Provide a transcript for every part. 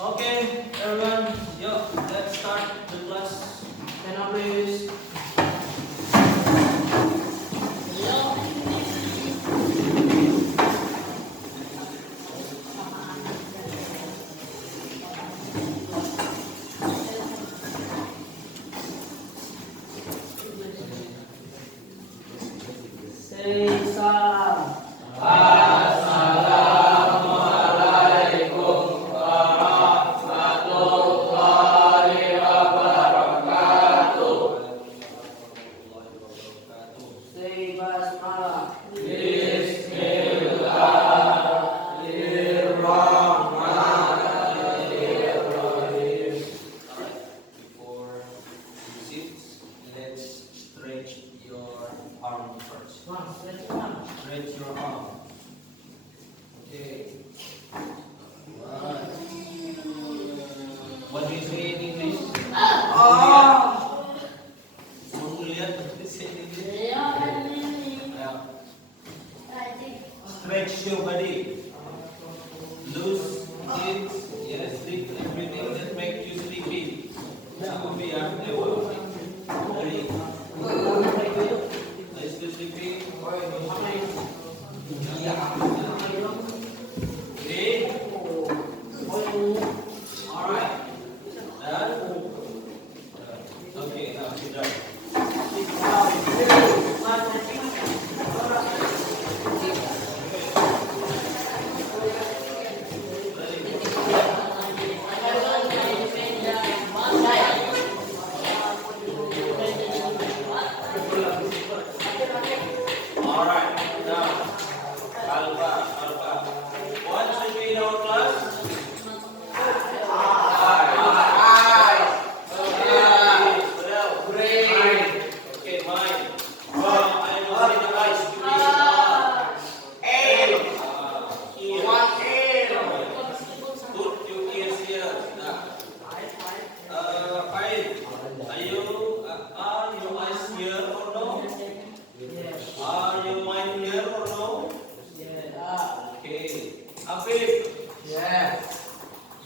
Okay, everyone, yo, let's start the class. Stand up, please. Say salam. Say basmalah. Before you sit, let's stretch your arm first. Stretch your arm. Okay. One. What do you say in English? Mau lihat what you say in English? Ayo. Stretch your body. Loose it. Yes, sleep everything that makes you sleepy. Sleepy after work. Ready? Are you still sleepy? Ready? Alright. Done? Okay, now sit down. Alright, now, Alpha. What should be in our class? Okay, mine. I will say the eyes. Put your ears here. Five. Are your eyes here or no? Are your mind here or no? Okay. Afif,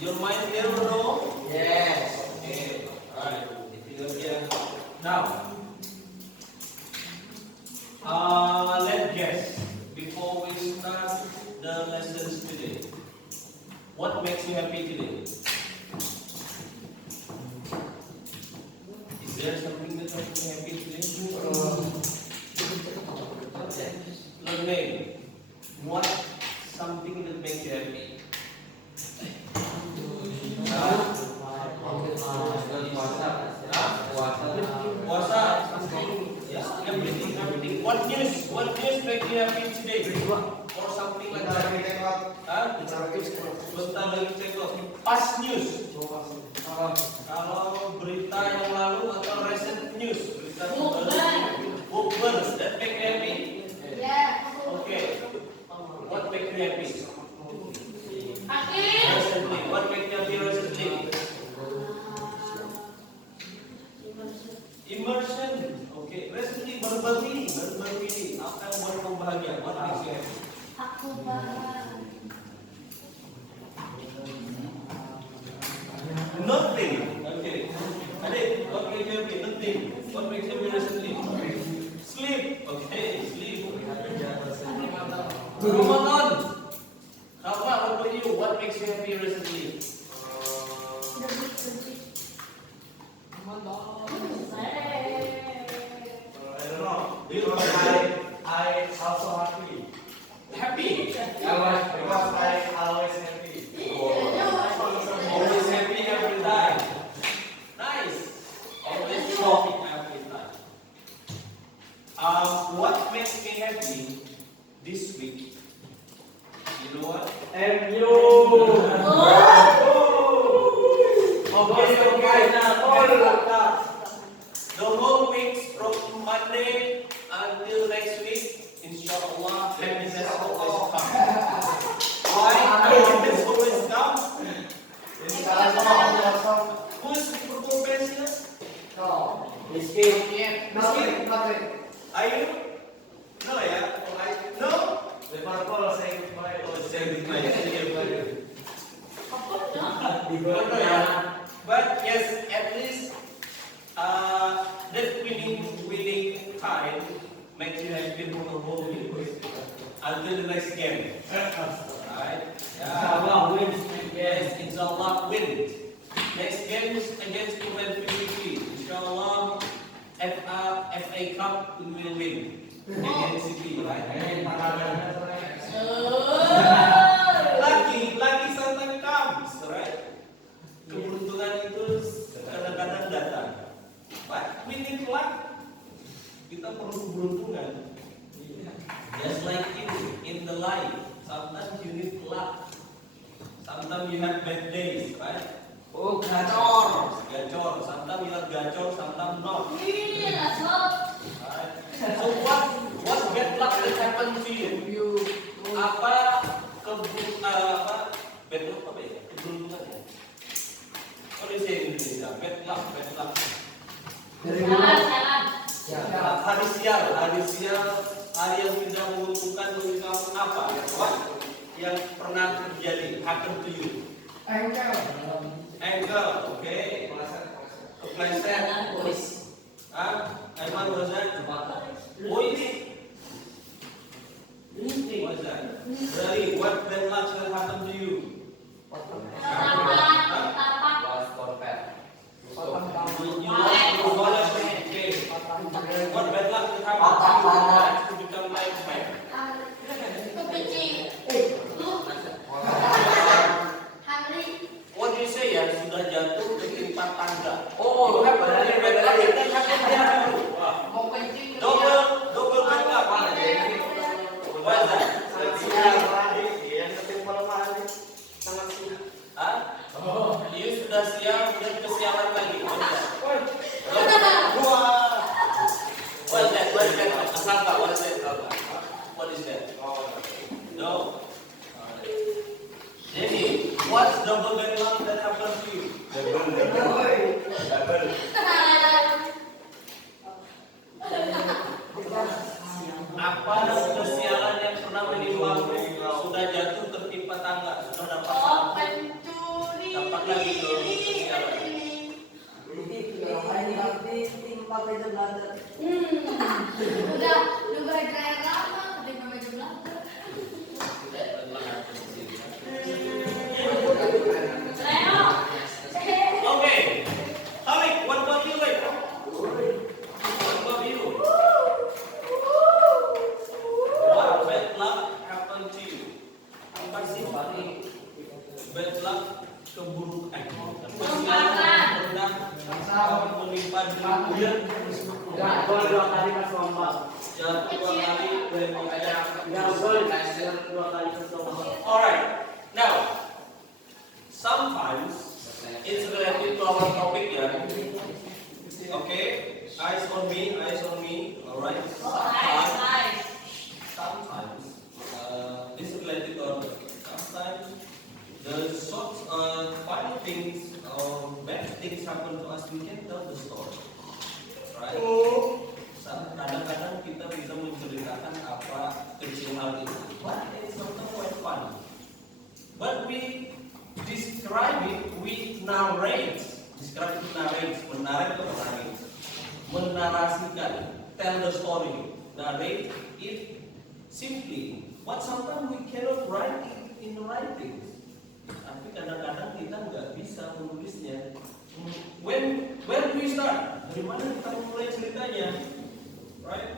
your mind here or no? Okay. Alright. Now, let's guess before we start the lessons today. What makes you happy today? Is there something that makes you happy today? Learning. What something that makes you happy? Puasa. Yes, everything. What news make you happy today? Or something like that? Bentar lagi check out. Past news. Kalau berita yang lalu atau recent news, berita Bukber, that make you happy? Okay. What make you happy? Recently. What make you happy recently? Immersion. Okay. Recently baru-baru ini. Apa yang buat kamu bahagia? What makes you happy? Nothing. Okay. Adik, what makes you happy? Nothing. What makes you happy recently? Sleep. Okay, sleep. Ramadan. Rafa, what about you? What makes you happy recently? I don't know. I also happy. Happy. Because I always happy. Always happy every time. Nice. Always happy every time. What makes me happy this week? You know what? MU. The whole week from Monday until next week, inshallah, happiness always comes. Why? Happiness always comes. Who is the purple pencil? Nothing. Are you? No, yeah. No. The purple say goodbye. Oh, say goodbye. See you. Don't know ya. But yes, at least that winning time makes you happy for the whole week until the next game. Right? Inshallah wins. Yes, inshallah win. Next game is against Juventus City. Inshallah, FA Cup we will win against City, right? Lagi sometimes comes, right? Keberuntungan itu kadang-kadang datang. But we need luck. Kita perlu keberuntungan. Just like in the life, sometimes you need luck. Sometimes you have bad days, right? Oh, gacor. Gacor. Sometimes you have gacor, sometimes not. Right? So what bad luck that happen to you? Apa bad luck apa ya? Keberuntungan ya? What do you say in Indonesia? Bad luck. Hari sial, hari yang tidak menguntungkan bagi kamu apa? What yang pernah terjadi happen to you? Ankle, okay. Kepleset. Aiman was that? Boys. What is that? Really, what bad luck will happen to you? What bad luck will happen to become like man? What do you say ya? Sudah jatuh ketimpa tangga. Oh, you have bad luck and then happen there dulu. Double bad luck. What is that? You sudah siap dan kesialan lagi. What is that? What is that? No. Jadi, what's double bad luck that happened to you? Apa kesialan yang pernah menimpamu? Sudah jatuh tertimpa tangga, sudah dapat lagi tuh kesialan. Okay, Halik, what about you? What about you? What bad luck happened to you? Apa sih bad luck? Keburukan, kesialan pernah menimpa dirimu. Gol 2 kali pas lompat. Jatuh 2 kali dan Gol 2 kali pas lompat. Alright, now sometimes it's related to our topic ya. Okay, eyes on me. Alright, sometimes this is related to our topic. Sometimes the short funny things or bad things happen to us, we can tell the story, right? Kadang-kadang kita bisa menceritakan apa kecil hal itu, but it's sometimes quite fun. But we describe it, we narrate. Describe it, menarasikan, tell the story, narrate it simply. But sometimes we cannot write it in writing. Tapi kadang-kadang kita nggak bisa menulisnya. When we start, dari mana kita mulai ceritanya, right?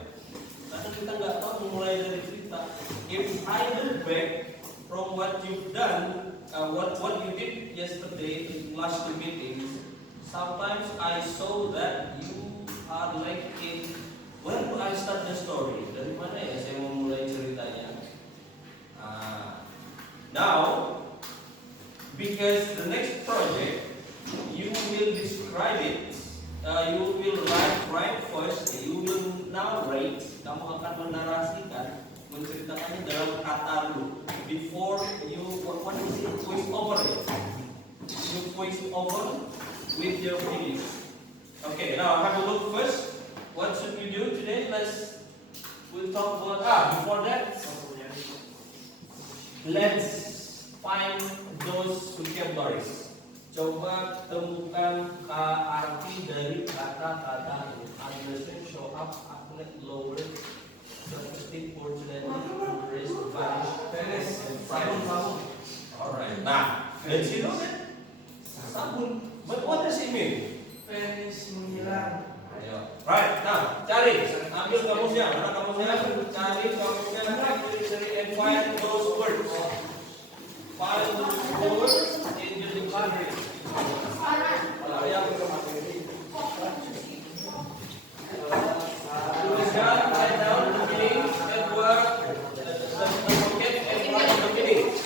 Karena kita nggak tahu mulai dari cerita. If I look back from what you've done, what you did yesterday in last 2 meetings, sometimes I saw that you are like in where do I start the story? Dari mana ya saya mau mulai ceritanya? Now, because the next project you will describe it, you will write first, you will narrate, kamu akan menarasikan, menceritakannya dalam kata dulu. Before you, what is it? Voice over it. You voice over with your feelings. Okay, now have a look first. What should we do today? We'll talk about, before that, let's find those vocabularies. Coba temukan arti dari kata-kata ini. Understand, show up, acknowledge, lower, seperti fortunately, embrace, vanish, sabun. Alright. Nah, dari situ kan sabun. But what does it mean? Vanish, menghilang. Ayo. Right. Nah, cari. Ambil kamusnya. Mana kamusnya? Cari kamusnya. Dictionary and find those words. Find those words in the dictionary. Tuliskan, write down the meaning, and word, the pocket, and write the meaning.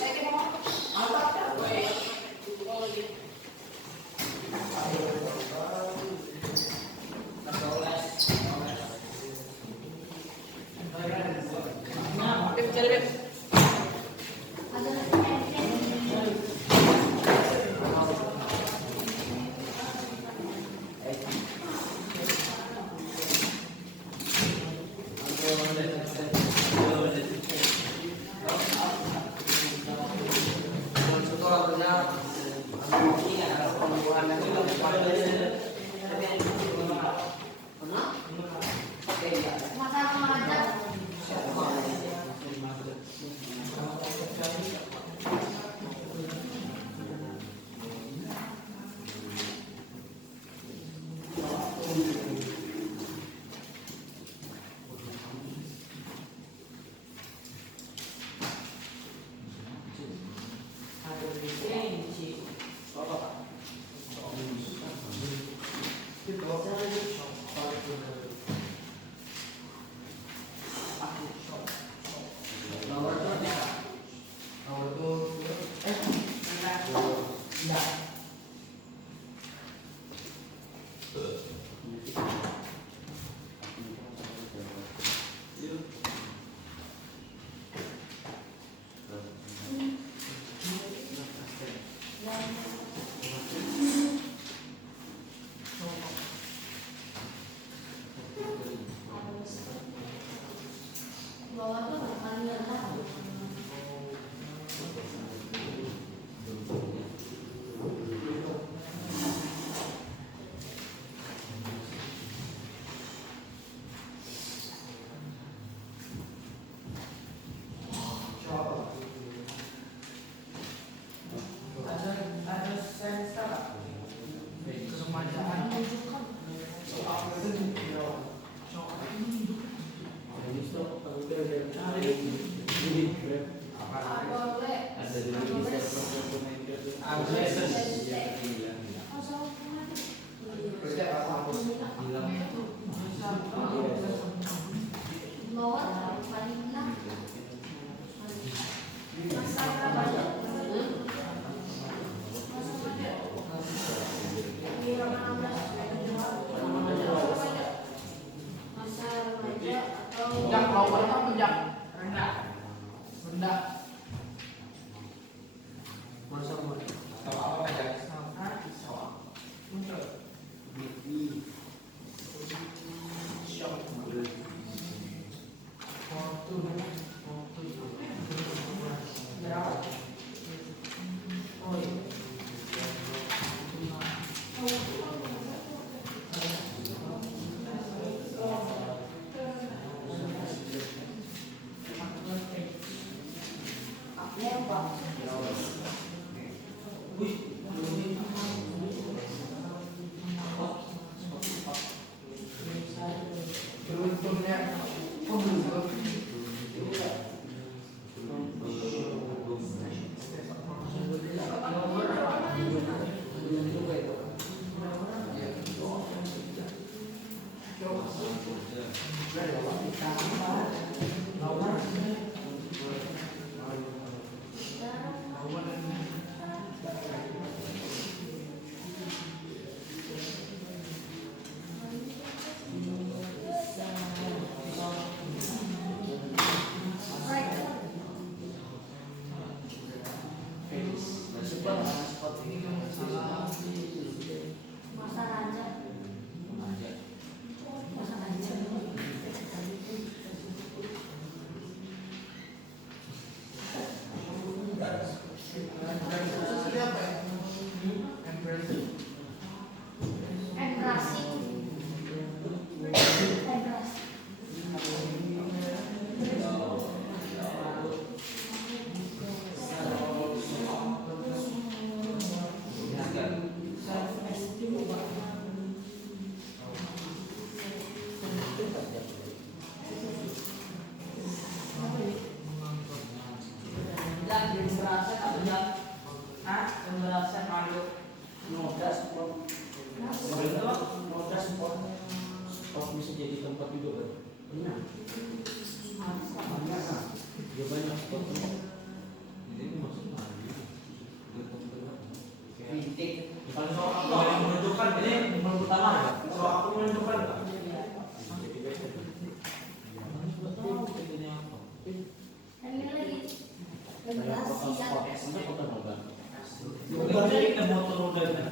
Balik na motor udah na.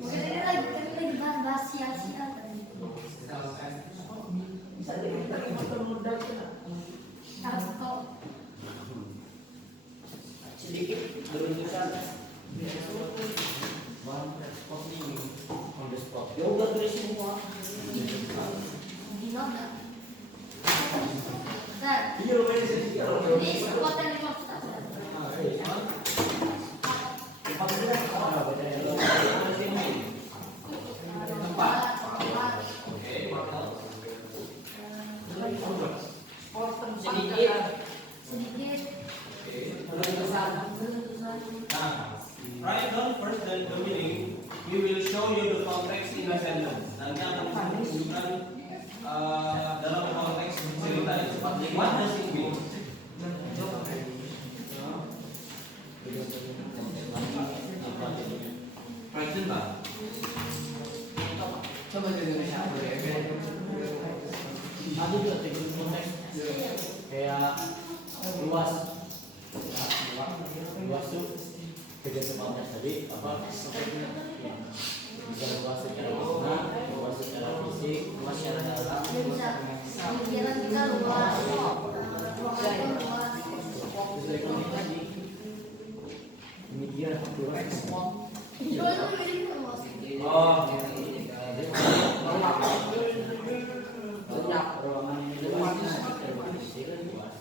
Kami lagi bahas sia-sia tadi. Tarko. Sedikit beruntusan. On the spot. Ya udah tulis semua. Gino enggak? Bentar. Iya, lo main sendiri. Ini kekuatan 5 juta. Sedikit. Nah, write down first the meaning. We will show you the context in a sentence. Nanti akan menunjukkan dalam konteks cerita itu. What does it mean? Present Pak. Coba ke Indonesia apa ya? Ada juga teknik konteks kayak luas, luas tuh beda tempatnya tadi apa? Bisa luas secara makna, luas secara fisik, luas secara dalam. Bisa. Pikiran kita luas. Ruangan itu luas. Terus dari konteks tadi, media luas. Itu mirip luas. Oh, Banyak ruangan yang luas, secara fisik luas.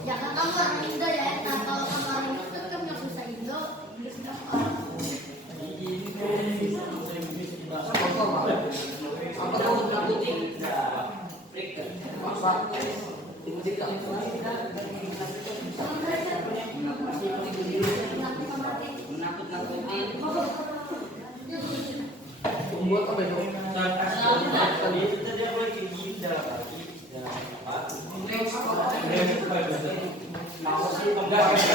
Jangan kamar Indo ya. Nah, kalau kamar itu kan nggak bisa Indo. Apa kamu takutin? Apa? Musik kamu menakut-nakutin. Membuat apa itu? tadi itu tadi apa lagi di dalam lagi? Malu nggak bisa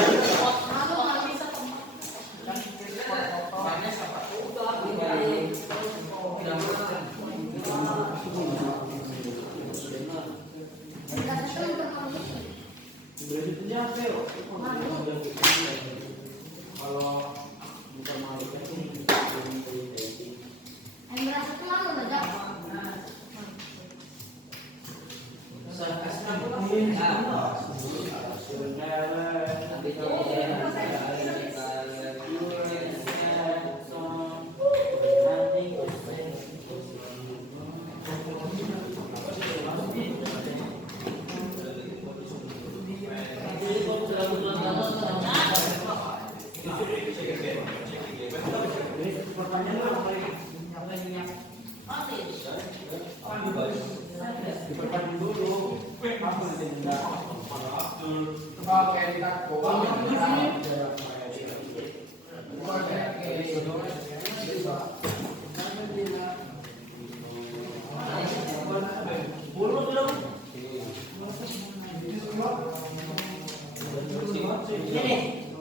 Kalau bukan malu kan yang merasa tuh malu nggak ada.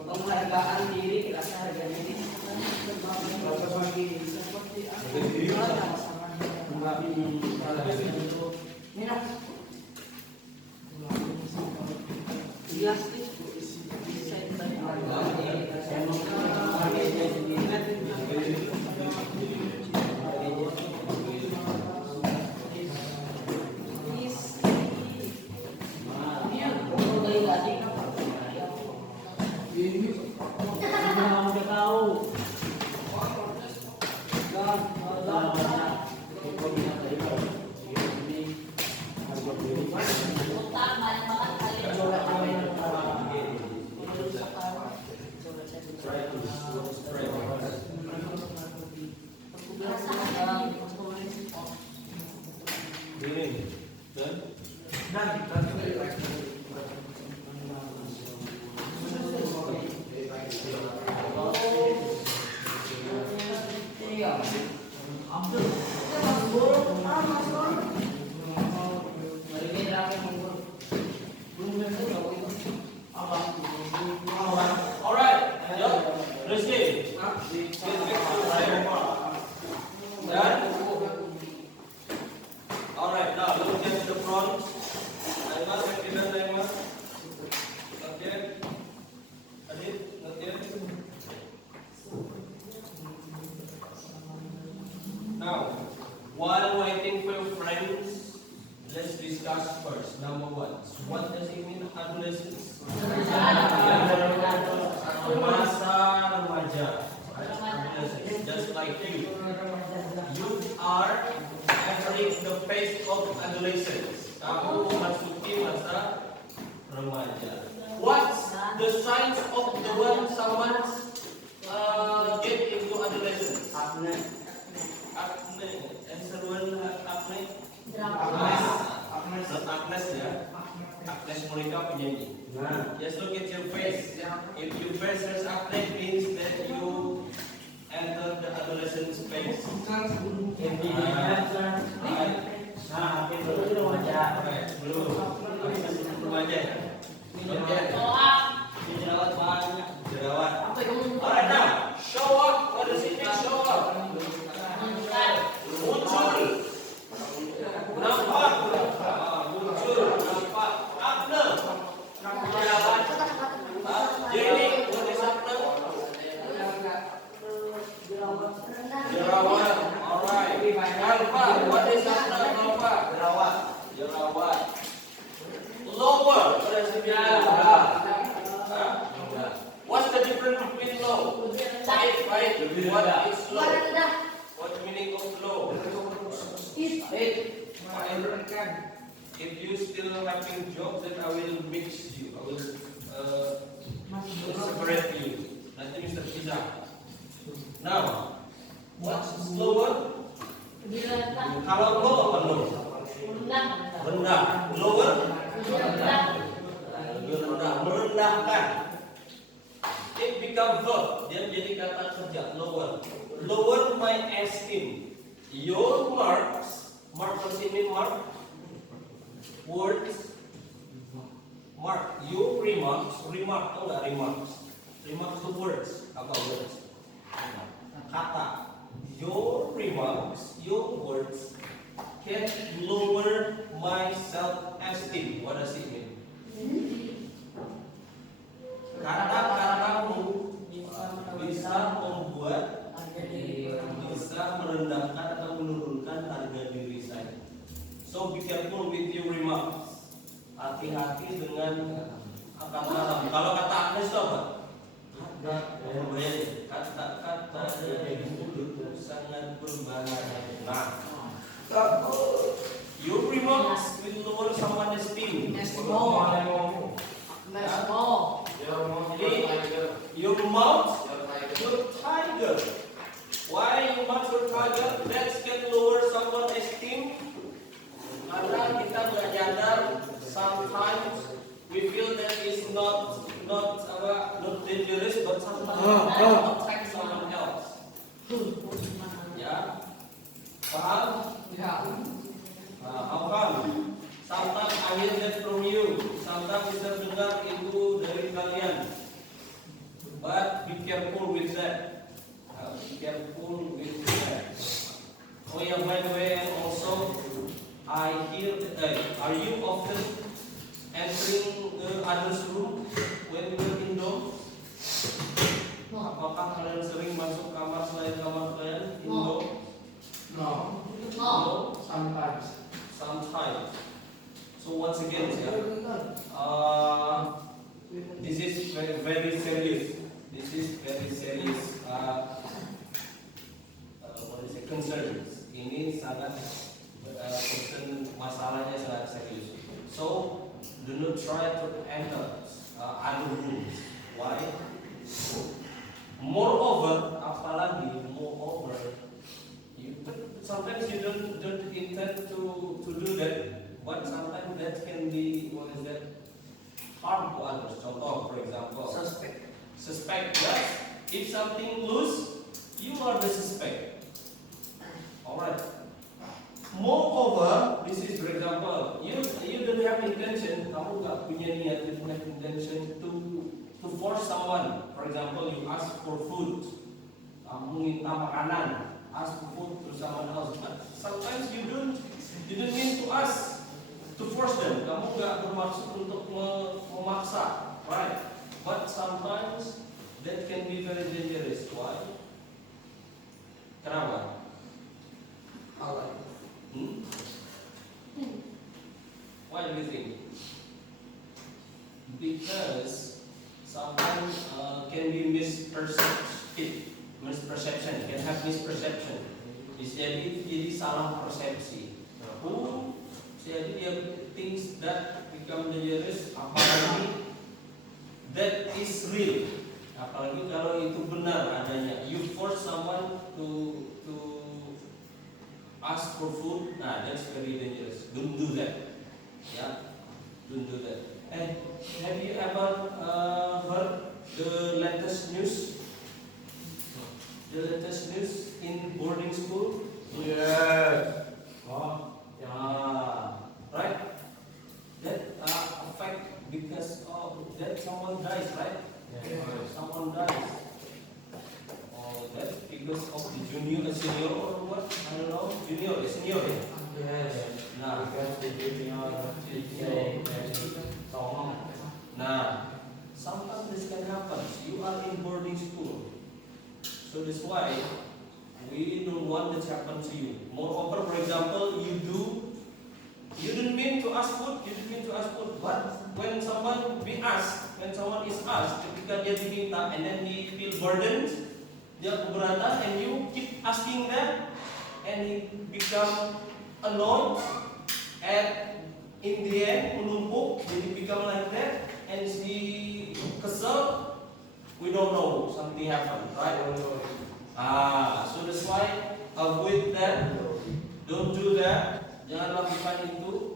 Penghargaan diri rasa harga diri. udah tahu. What does it mean adolescence? Remaja. Masa remaja. Adolescence. Just like you. You are entering the phase of adolescence. Kamu memasuki masa remaja. What's the signs of the one someone get into adolescence? Acne. Acne. And seruan acne. Agnes. Not Agnes ya. Agnes Monica penyanyi. Nah. Just look at your face. If your face has acne, means that you enter the adolescence phase. Intinya kan. Nah, itu remaja. Belum. Masih remaja ya. Oke. Jerawat banyak. Jerawat. Alright now, show up. What does it mean show up? Muncul. Nampak. Muncul. Nampak. Acne. Jerawat. Jadi, what is acne? Jerawat. Alright. Alpha. What is acne? Alpha. Jerawat. Jerawat. Lower. What does it mean? What's the difference between low? Right. What is low? What meaning of low? If you still having job, then I will mix you. I will separate you. Nanti Mr. Pizza. Now, what's lower? Kalau low apa low? Rendah. Lower? Lebih rendah. Merendahkan. It become verb. Dia jadi kata kerja. Lower. Lower my esteem. Your marks. Mark apa sih ini mark? Words. Mark. Your remarks. Remark. Tahu nggak remarks? Remarks itu words. Apa words? Kata. Your remarks. Your words can lower my self-esteem. What does it mean? Kata-katamu bisa membuat, bisa merendahkan atau menurunkan harga diri saya. So be careful with your remarks. Hati-hati dengan kata-kata. Kalau kata Agnes itu apa? Kata-kata dari mulut sangat berbahaya. Nah, your remarks will lower someone's esteem. Your mouth, your tiger. Why your mouth, your tiger? That can lower someone's esteem. Karena kita nggak nyadar, sometimes we feel that is not dangerous, but sometimes attack someone else. Ya, paham? How come? Sometimes I hear that from you. Sometimes kita dengar itu dari kalian. But be careful with that. Be careful with that. Oh yeah, by the way, and also I hear. Are you often entering the others' room when you are indoors? Apakah kalian sering masuk kamar selain kamar kalian indoor? No. No. Sometimes. Sometimes. So once again, this is very, very serious. This is very serious. Concerns. Ini sangat concern, masalahnya sangat serius. So do not try to enter other rooms. Why? Moreover, apalagi moreover, sometimes you don't intend to do that. But sometimes that can be, harm to others. Contoh, for example, suspect, yes. If something loose, you are the suspect. Alright. Moreover, this is for example, you don't have intention, kamu nggak punya niat, you don't have intention to force someone. For example, you ask for food, kamu minta makanan, ask for food to someone else. But sometimes you don't mean to ask. To force them, kamu nggak bermaksud untuk memaksa, right? But sometimes that can be very dangerous. Why? Kenapa? Why do you think? because someone can be misperception, can have misperception. Jadi salah persepsi. Jadi dia thinks that become dangerous, apalagi that is real. Apalagi kalau itu benar adanya. You force someone to ask for food, nah that's very dangerous. Don't do that. Yeah, don't do that. And have you ever heard the latest news? The latest news in boarding school? Yes. Oh, right. That affect because of that someone dies, right? Someone dies. Oh, that's because of the junior, senior, or what? I don't know. Junior, senior. yes. Nah, Because the junior say nah. Sometimes this can happen. You are in boarding school, so that's why we don't want this happen to you. Moreover, for example, you didn't mean to ask food, but when someone is asked, ketika dia diminta, and then he feel burdened, dia keberatan, and you keep asking them, and he become annoyed, and in the end menumpuk, jadi become like that, and he kesel, we don't know something happened, right? So that's why avoid that, don't do that. Jangan lakukan itu,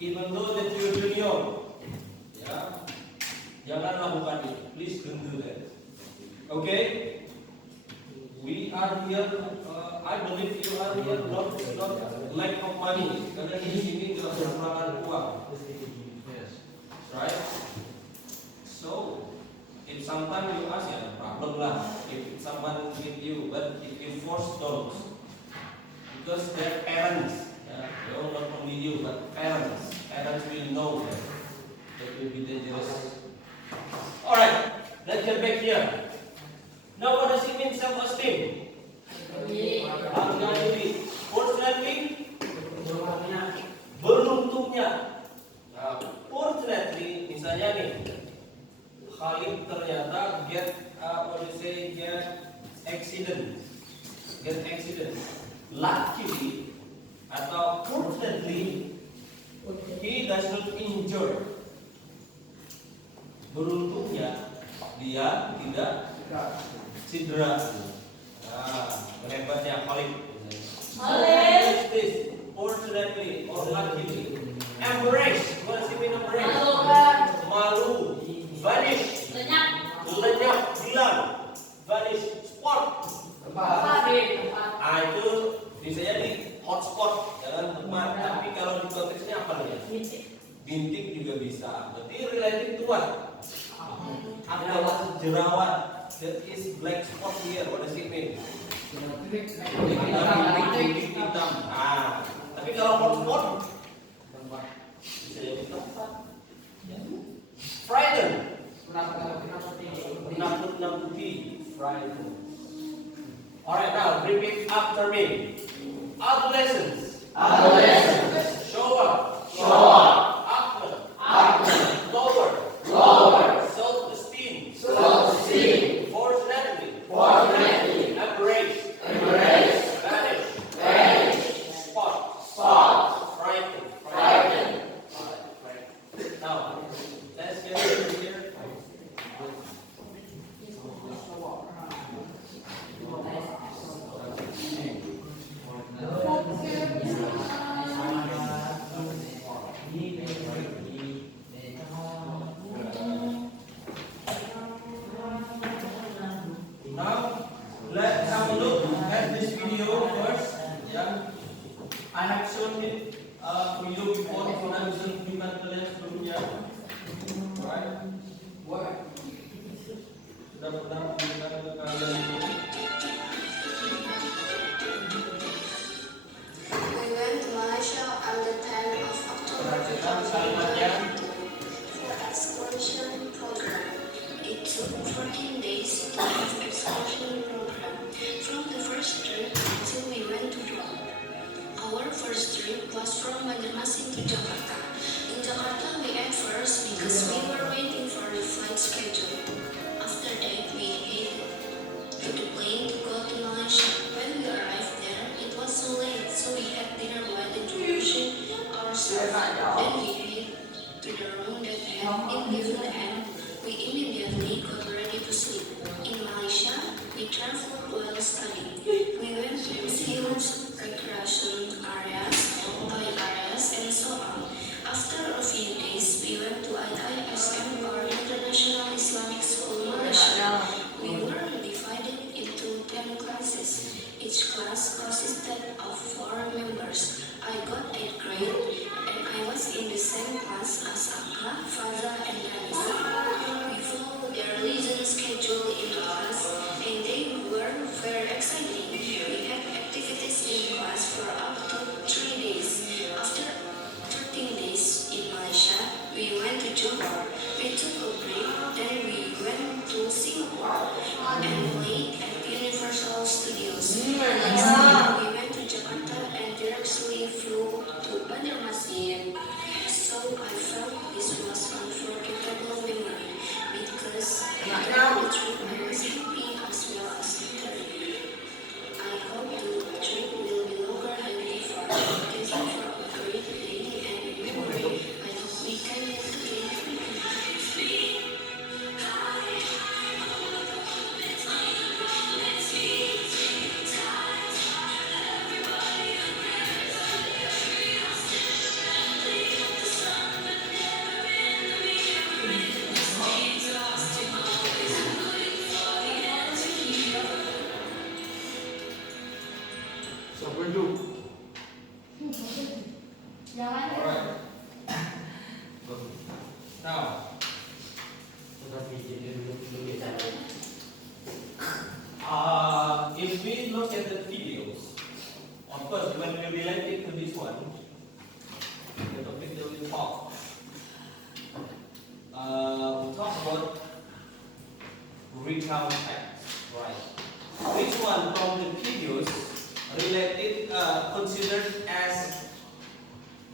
even though that you're junior, ya, jangan lakukan itu. Please don't do that. Okay? We are here. I believe you are here not lack of money. Karena di sini tidak kekurangan uang. Right? So, if sometimes you ask, ya problem lah. If someone with you, but if you force, don't. Because their parents, not only you, but parents will know that will be dangerous. Alright, let's get back here. Now what does it mean self-esteem? Harga diri. Fortunately, beruntungnya. Nah, fortunately, misalnya nih, Khalid ternyata get accident. Luckily atau fortunately he does not injure. Beruntungnya dia tidak cedera. Hebatnya Khalid. Fortunately or luckily. Embrace. What does it mean embrace? Malu. Vanish. Lenyap. Hilang. Vanish. Spot. Itu bisa jadi hotspot, jangan tempat. Tapi kalau di konteksnya apa nih? Bintik juga bisa. Berarti related to what? Ada jerawat. That is black spot here. What does it mean? Ada bintik hitam. Tapi kalau hotspot bisa jadi tempat. Frightened. Menakut-nakuti. Frightened. Alright, now repeat after me. Adolescence. Shower. Acne. Lower. Self-esteem. Fortunately. Embrace. Vanish. Spot. Frightened. Now, let's get into here. Now, let's have a look at this video first. Yeah, I have shown it video before. Sudah bisa tunjukkan kalian sebelumnya. Alright. Sudah pernah tunjukkan ke kalian ini. We went to Malaysia on the 10th of October Perhatikan kalimatnya. for excursion program. It took 14 days to have excursion program. From the first trip until we went to Johor. Our first trip was from Banjarmasin to Jakarta. In Jakarta, we ate first and in the end, we immediately got ready to sleep. In Malaysia, we traveled while studying. We went to museums, recreation areas, toy areas, and so on. After a few days, we went to IISM or International Islamic School Malaysia. We were divided into 10 classes. Each class consisted of 4 members. I got 8th grade, and I was in the same class as Aka, Faza, and Hanisa. We followed their lesson schedule in the class, and they were very exciting. We had activities in class for up to 3 days. After 13 days in Malaysia, we went to Johor. We took a break, then we went to Singapore and played at Universal Studios. Next week, we went to Jakarta and directly flew to Banjarmasin. So I felt this was unforgettable memory because during the trip I was happy as well as tired. I hope the trip will be longer than before. Thank you for a great day and memory. I hope we can meet again frequently. Siapa itu? Jangan. Alright. Now, Tetapi jadi lebih cantik. if we look at the videos, of course, when we relate it to this one, the topic that we talk, we talk about recount facts, right? Which one from the videos related, considered as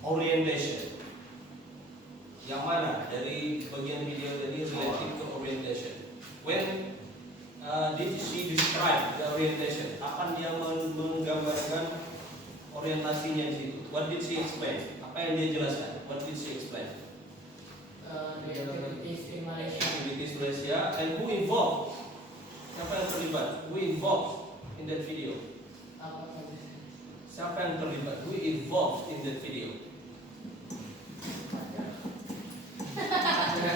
orientation? Yang mana dari bagian video tadi related to orientation? When did she describe the orientation? Kapan dia menggambarkan orientasinya di situ? What did she explain? Apa yang dia jelaskan? What did she explain? The activities in Malaysia. Activities Malaysia, and who involved? Siapa yang terlibat? Who involved in that video? Apa saja? Siapa yang terlibat? Who involved in that video? Ada.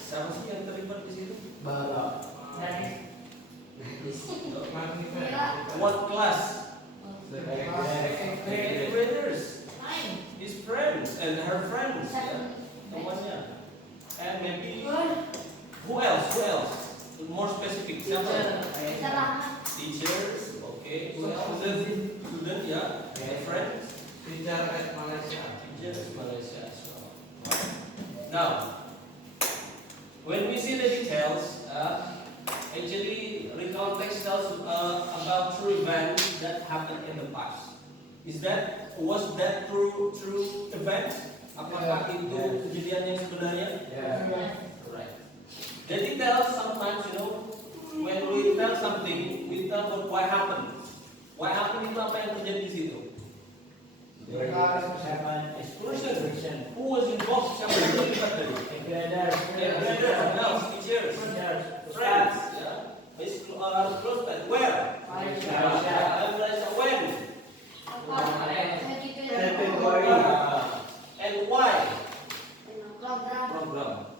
Siapa sih yang terlibat di situ? Balap. What class? The Eighth graders. His friends and her friends. Ya. Temannya. And maybe who else? Who else? More specific. Siapa? Cerah. Teachers. Okay. Who else? Student. Ya. Friends. Teacher at Malaysia. Teachers Malaysia. So, now, when we see the details, actually recount text tells about true events that happened in the past. Was that true event? Apakah itu kejadian yang sebenarnya? Yeah. Right. The details sometimes, when we tell something, we tell about what happened. What happened itu apa yang terjadi di situ? Exclusion. Who was involved? Siapa yang terlibat tadi? Graders, teachers, friends. Yeah. Basically, close friends. Where? Malaysia. When? And why? Program.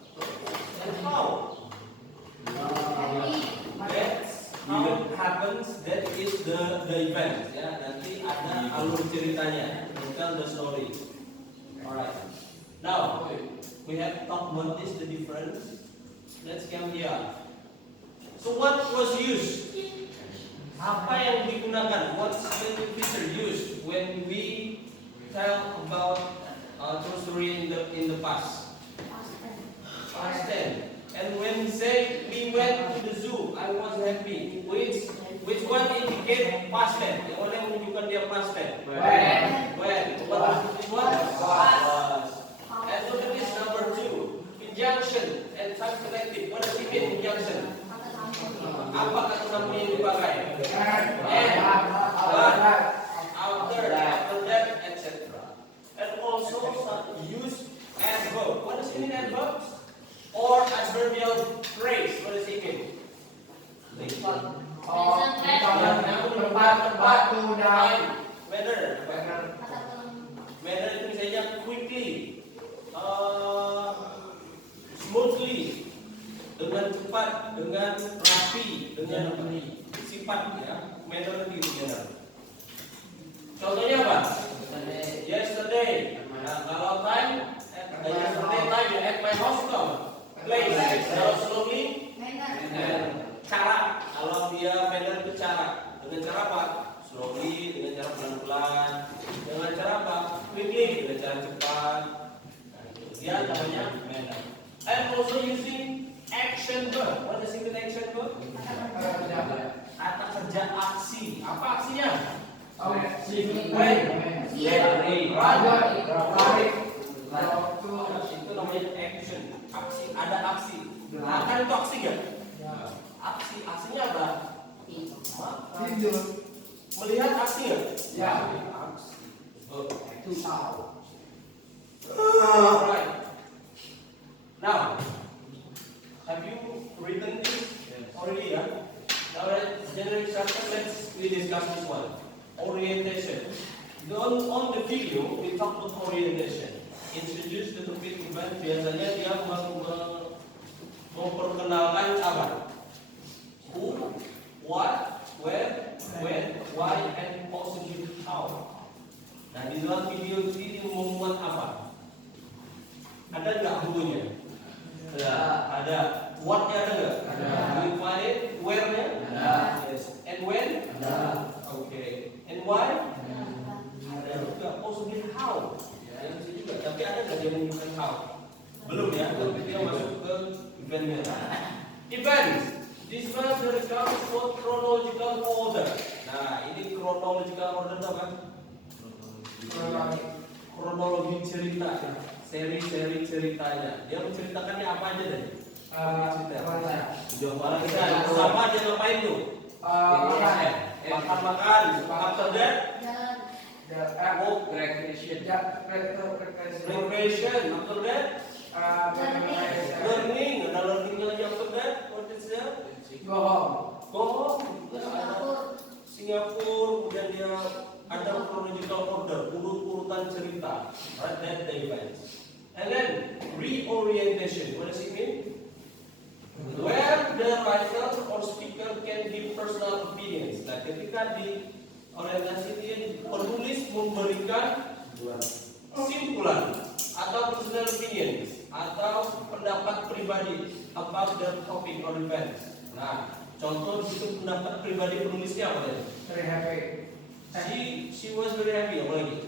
And how? How it happens, that is the event. Ya, nanti ada alur ceritanya. Tell the story. Alright. Now, we have talked about this, the difference. Let's come here. So what was used? Apa yang digunakan? What's the feature used when we tell about true story in the past? Past tense. And when we say we went to the zoo, I was happy. Which one indicate past tense? Yang mana yang menunjukkan dia past tense? When. What was this one? Was. And look at this number 2. Injunction and time collective. What does it mean, injunction? Apa kata nama yang dipakai? And. After that, etc. And also used as verb. What does it mean? verbs or adverbial phrase. What does it mean? Tempat, Time. Weather. Kata pulang. Weather itu misalnya quickly, smoothly, dengan cepat, dengan rapi, dengan sifat ya. Manner itu gimana? Contohnya apa? Yesterday. Nah, kalau time, yesterday time at my house itu apa? Place. Kalau slowly, cara. Kalau dia manner itu cara. Dengan cara apa? Slowly, dengan cara pelan-pelan. Dengan cara apa? Quickly, dengan cara cepat. Nah, itu dia namanya manner. I'm also using action verb. What does it mean action verb? Kata kerja aksi. Apa aksinya? Itu namanya action. Aksi, ada aksi. Makan itu aksi gak? Aksinya apa? Melihat aksi gak? Aksi. Right. Now, have you written this already? Now, generic structure. Let's discuss this one. Orientation. On the video, we talk about orientation. Introduce the topic event. Biasanya dia memperkenalkan apa? Who, what, where, when, why, and also give how. Nah, di dalam video ini memuat apa? Ada nggak who-nya? Ada. What-nya ada nggak? Do you find it? Where-nya? Yes. And when? Okay. And why? Ada juga. Also give how. Ya, itu juga. Tapi ada nggak dia menyebutkan how? Belum ya. Tapi dia masuk ke event-nya. Events. This was the result of chronological order. Nah, ini chronological order apa? Kronologi cerita, seri-seri ceritanya. Dia menceritakannya apa aja deh? Jualan kita sama aja ngapain tuh? Makan. After that, recreation. After that, learning. Ada learning lagi after that. What is that? Go home. Singapura. Kemudian dia ada chronological order, urut-urutan cerita. Right, that the events. And then reorientation. What does it mean? Where the writer or speaker can give personal opinions. Nah, ketika di orientasi dia penulis memberikan kesimpulan atau personal opinions atau pendapat pribadi about the topic or event. Nah, contoh itu pendapat pribadi penulisnya apa tadi? Very happy. She was very happy. Apa lagi?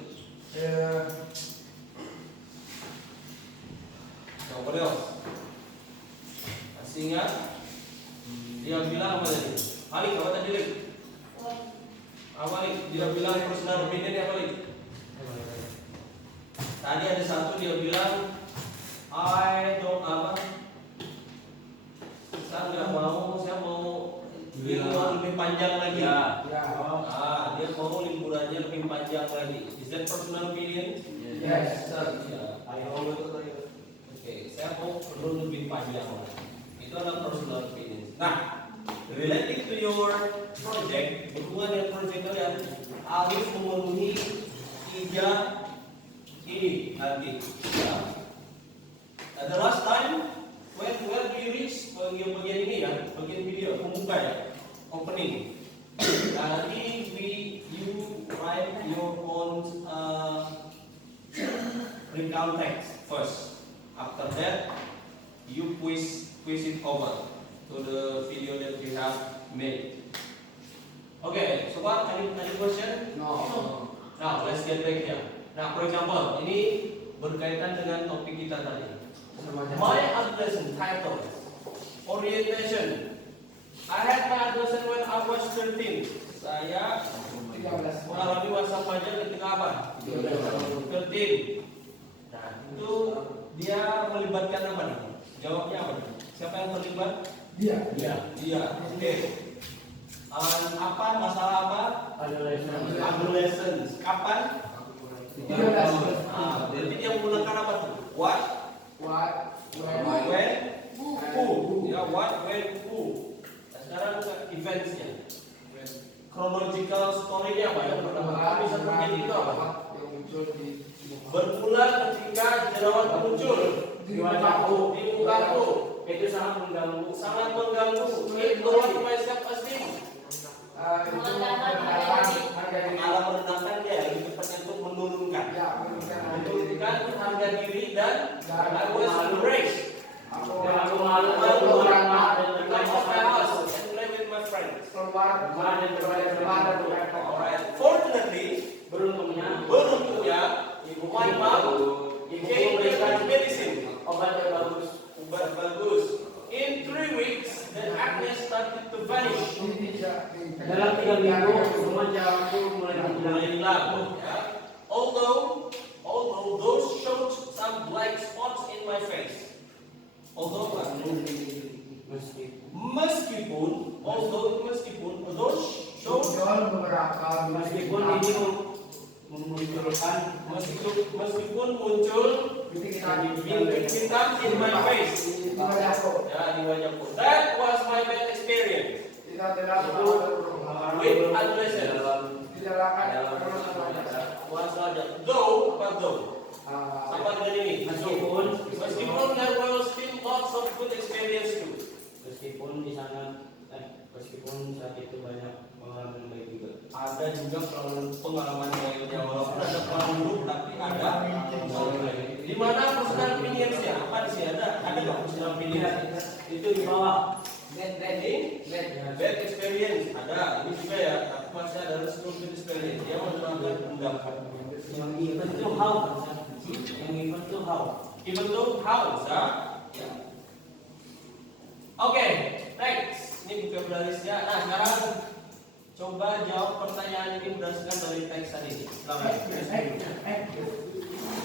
What else? Masih ingat? Dia bilang apa tadi? Alik, apa tadi Alik? Apa Alik? Dia bilang personal opinion apa Alik? Tadi ada satu dia bilang I don't apa? Saya mau lebih panjang lagi. Dia mau liburannya lebih panjang lagi. Is that personal opinion? Yes. Oke, saya mau perlu lebih panjang lagi. Itu adalah personal opinion. Nah, related to your project, hubungan dengan project kalian harus memenuhi 3 ini nanti. The last time, where do you reach? Bagian ini ya, bagian video pembuka ya, opening. Nanti you write your own recount text first. After that, you quiz it over to the video that you have made. Okay, so what? Any question? No. Now let's get back here. Nah, for example, ini berkaitan dengan topik kita tadi. My adolescent title, orientation. I had my adolescent when I was 13. Saya mengalami masa remaja ketika apa? 13. Nah, itu dia melibatkan apa nih? Jawabnya apa nih? Siapa yang terlibat? Dia. Oke. Apa masalah apa? Adolescence. Kapan? Jadi dia menggunakan apa tuh? What? chronological story-nya apa yang pertama bisa terjadi itu apa? yang muncul di Bermula ketika jerawat muncul Di wajahku. di mukaku, Itu sangat mengganggu. sangat mengganggu. Itu what my self esteem. itu pengenalan harga diri. Malah merendahkan dia, lebih tepatnya itu menurunkan. Ya, menurunkan harga diri. Menurunkan harga diri dan I was embraced. Dan aku malu Malu keluar orang dan come bermain out my sama house and play with my friends. Keluar dan bermain Alright. Fortunately, beruntungnya my mom gave me medicine. obat yang bagus. Obat bagus. In 3 weeks, the acne started to vanish. Dalam 3 minggu semua jerawatku mulai Mulai hilang. hilang. Ya. Although those showed some black spots in my face. Meskipun those showed Meskipun ini memunculkan meskipun muncul bintik hitam in my face. Ya, di wajahku. That was my bad experience with adolescence. Though, apa dengan ini? Meskipun there were still lots of good experience too. meskipun di sana meskipun saat itu banyak pengalaman yang baik juga. Ada juga pengalaman yang walaupun ada pengalaman buruk tapi ada pengalaman baik. Di mana personal opinions-nya? Apa di sini ada nggak personal opinions? Itu di bawah. Bad experience ada. Ini juga ya. Tapi masih ada good experience. Dia menerangkan pendapat. Yang even to how. Even though how, ya. Oke, next. Ini vocabularisnya. Nah, sekarang coba jawab pertanyaan ini berdasarkan dari teks tadi.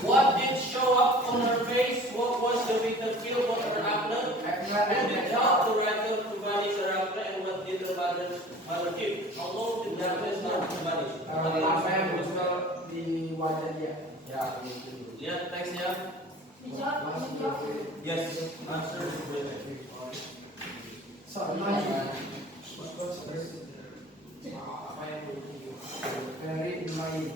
What did show up on her face? What was the bitter feel? What her acne? Who did help the writer to vanish her acne? And what did her mother keep? How long did darkness start to vanish? Apa yang muncul di wajah dia? Ya, Lihat teksnya. Yes, answer is written. Apa yang muncul dari main?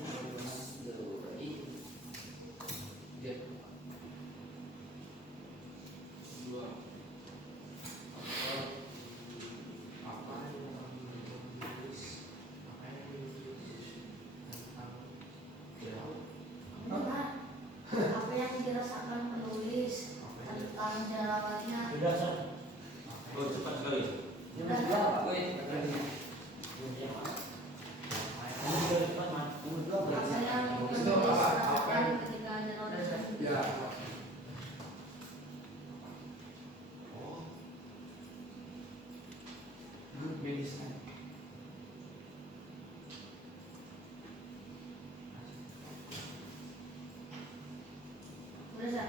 Apa yang dirasakan penulis tentang jerawatnya? Oh, cepat sekali. Apa yang penulis rasakan ketika jerawatnya? Ya. Udah,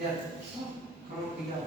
Ya. Kalau tiga.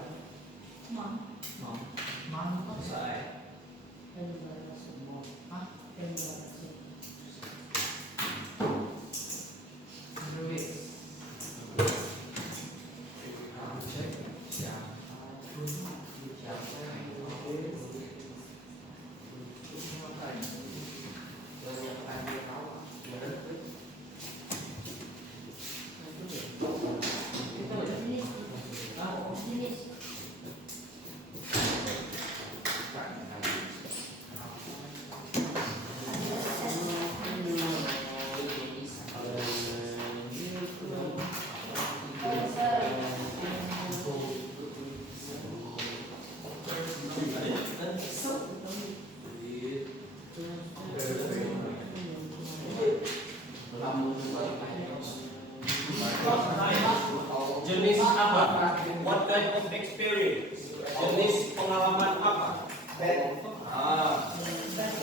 Jenis apa? What kind of experience? Jenis pengalaman apa?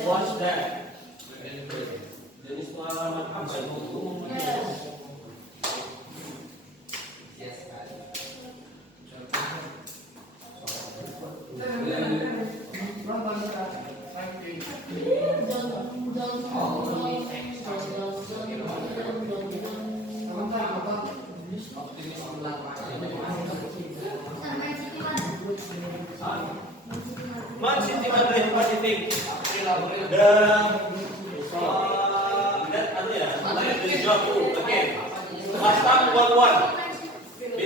What's that? Jenis pengalaman apa itu? Man City Madrid, what do you think? The job again. Last time 1-1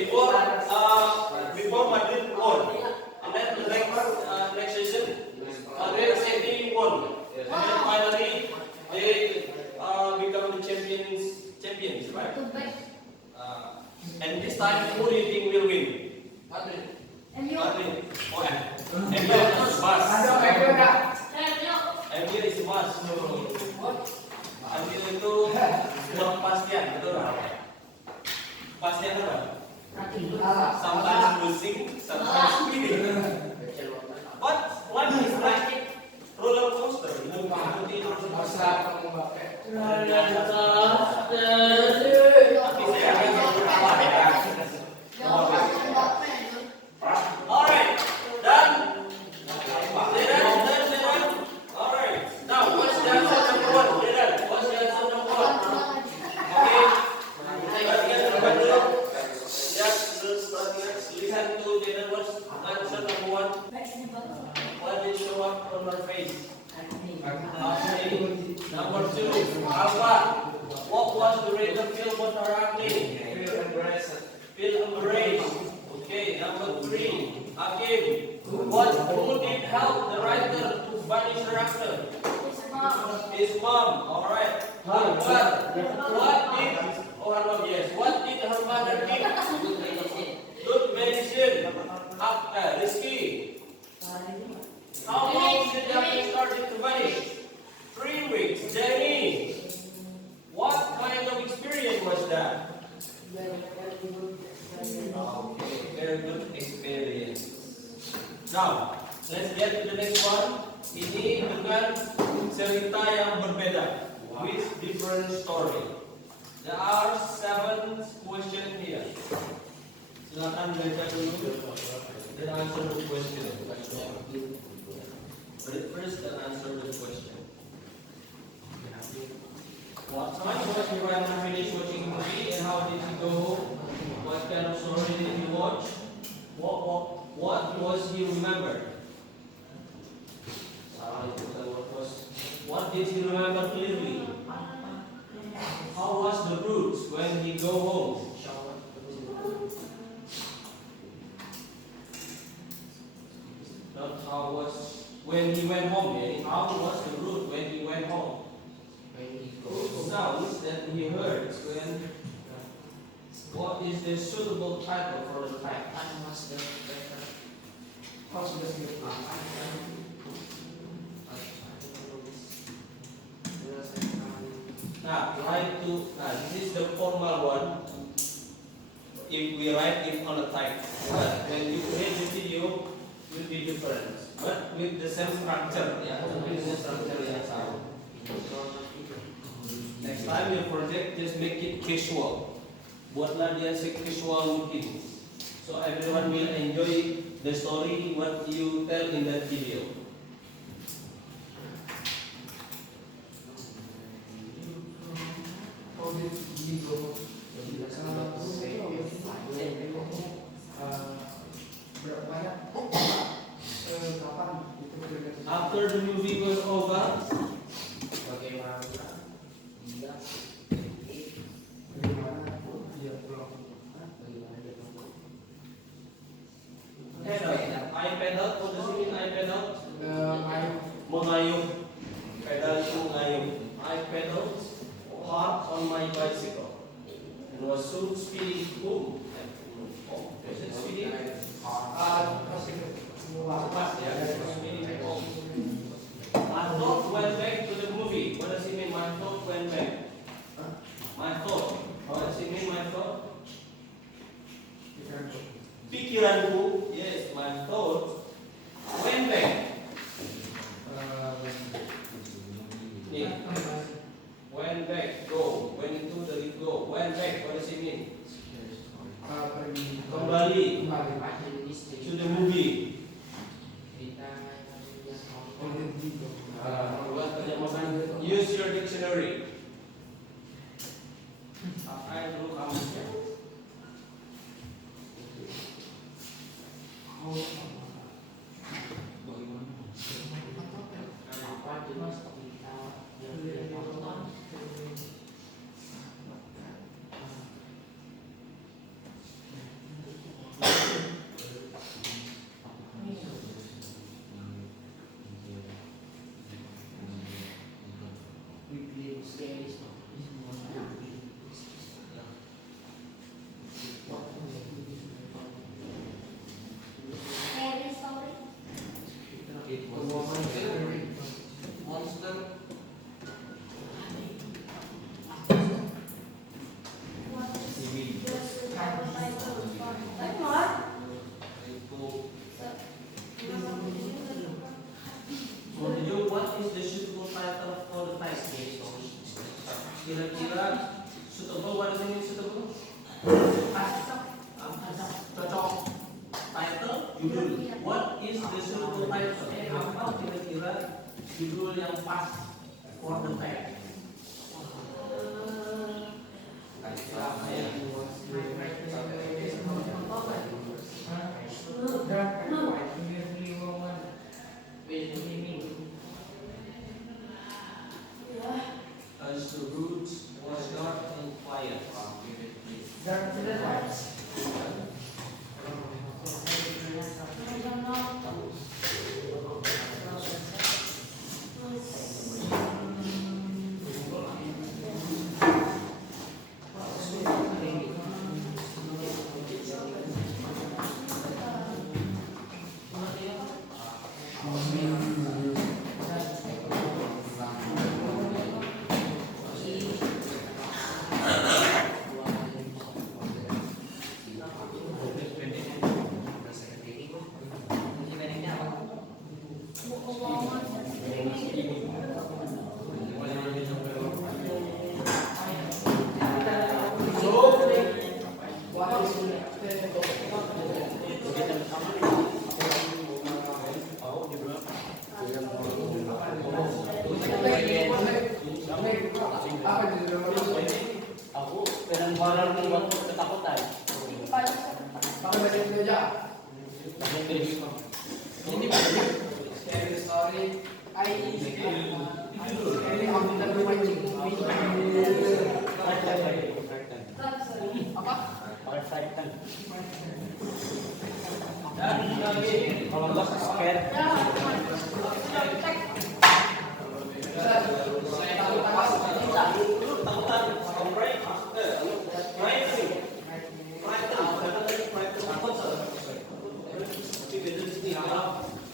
before Madrid won, and then the next season Madrid City won, and then finally they become the champions, right? And this time who do you think will win? Madrid. MU. Madrid. Oh, MU is must. MU is must. MU itu kurang kepastian, betul nggak? Kepastian apa? Sometimes losing, sometimes winning. But life is like roller coaster. Mengikuti roller coaster. Tapi saya akan berubah ya. Alright, done. Alright. Now, what's the answer number 1? What's the answer number 1? Okay. Let's get number 2. Yes, listen to Jaden. What's answer number 1? What did show up on her face? Acne. Number 2, Alpha. What was the reason feel for her acne? Feel embarrassed. Okay, number 3, Hakim. Who did help the writer to banish her actor? His mom. All right. What did her mother give? Good medicine. Risky. How long did the acne started to vanish? 3 weeks. Jenny. What kind of experience was that? Okay, very good experience. Now, let's get to the next one. Ini dengan cerita yang berbeda, with different story. There are 7 questions here. Silakan baca dulu dan answer the question. Read first and answer the question. What time was you when you finished watching the movie, and how did you go home? What kind of story did you watch? What was he remember? What did he remember clearly? How was the roots when he go home? Not how was when he went home. How was the root when he went home? Sounds that he heard when. What is the suitable title for the fact? This is the formal one. If we write it on a type, but when you play the video, will be different. But with the same structure, Next time your project, just make it casual. Buatlah dia casual mungkin. So everyone will enjoy the story what you tell in that video. After the movie was over, I pedal, what does it mean I pedal? Mengayuh. Pedal itu mengayuh. I pedaled hard on my bicycle and was soon speeding home. Was it speeding? Fast, ya. Speeding home. My thought went back to the movie. What does it mean? My thought went back. My thought. What does it mean? My thought. Pikiranku, yes, my thought went back. Went back, go. Went into the go. Went back, what does it mean? Kembali to the movie. Use your dictionary. Pakai dulu kamusnya. Scary story. It was monster. What is the subtitle for that one? What is the suitable title for the title? Kira-kira suitable, what does it mean suitable? Cocok. Title, judul. What is the suitable title? Apa kira-kira judul yang pas for the text? As the roots was dark and quiet. I don't know. Aku film horor nih buat ketakutan. Pakai baju itu aja. Ini scary story. Ini ambil dari apa? Frighten. Dan lagi Kalau nggak scare.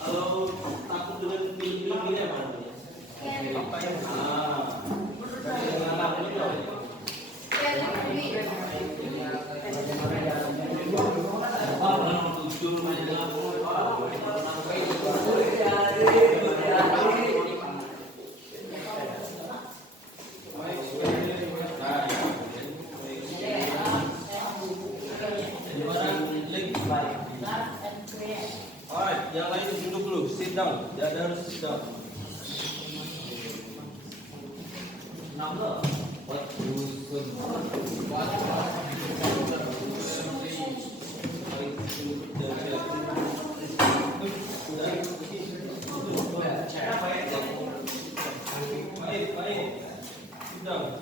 Kalau takut dengan film-film ini apa namanya? Alright, yang lain duduk dulu, sit down. Dia harus sit down. Number. What Baik, baik. Sit down.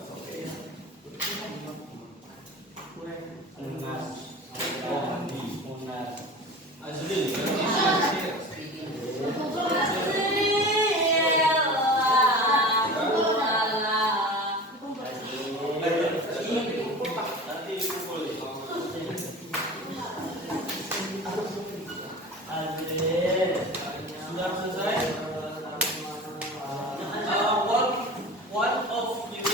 Azril, nanti dipukul. Sudah selesai? One of you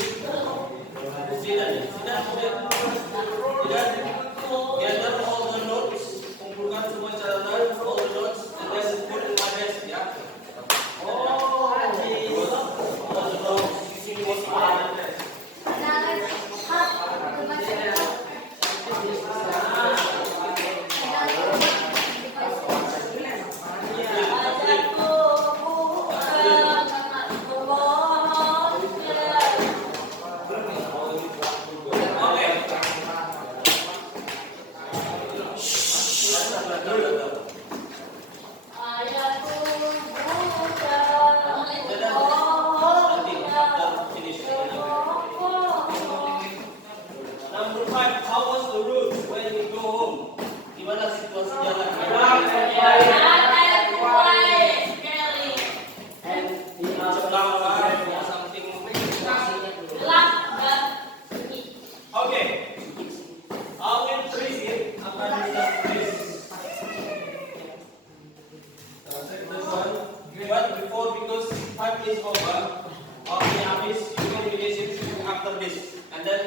Oke, habis you can finish it after this, and then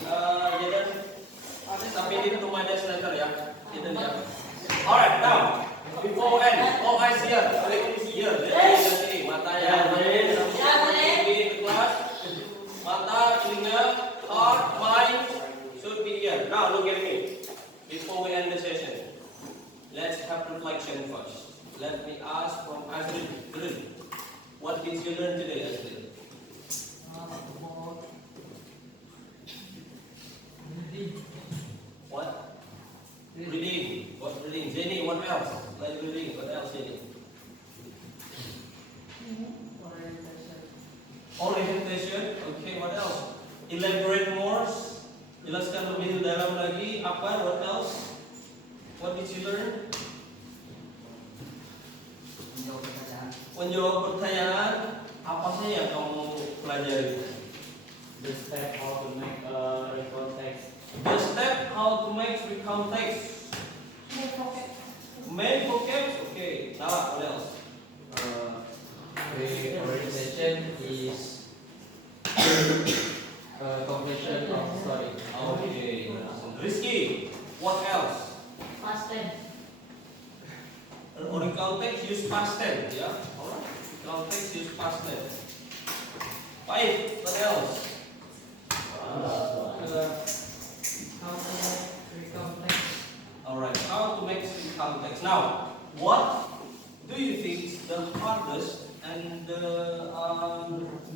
Jaden submit it to my desk later ya. Jaden ya. Alright, now before end, all eyes here. Here, sini matanya. Di kelas, mata, telinga, heart, mind should be here. Now look at me. Before we end the session, let's have reflection first. Let me ask from Azril. What did you learn today, Azril? What? Reading. What reading? Jenny, what else? Like reading. What else, Jenny? Orientation. Okay, what else? Elaborate more. Jelaskan lebih dalam lagi. Apa? What else? What did you learn? Menjawab pertanyaan. Apa saja yang kamu pelajari? The step how to make record text. The step how to make recount text. Main vocab. Okay. Now what else? The orientation is completion of story. Okay. Rizky. What else? Past tense. Recount text use past tense. Yeah. Alright. Recount text use past tense. Baik. What else? Alright, how to make recount text. Now, what do you think is the hardest and the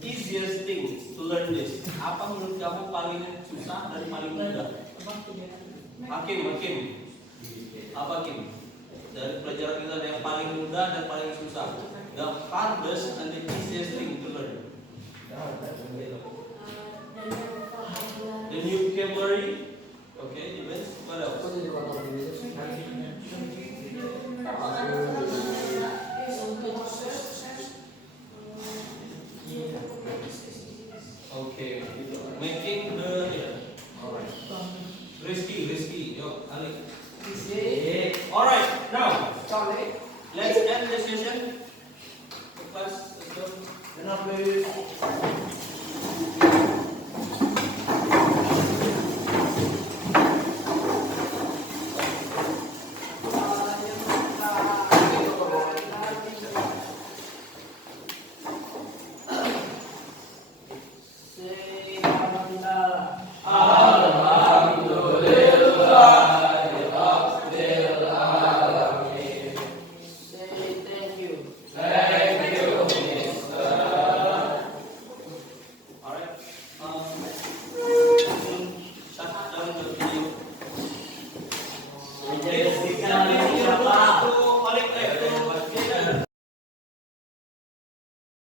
easiest things to learn this? Apa menurut kamu paling susah dan paling mudah? Hakim. Apa Hakim? Dari pelajaran kita ada yang paling mudah dan paling susah. The hardest and the easiest thing to learn. The new vocabulary.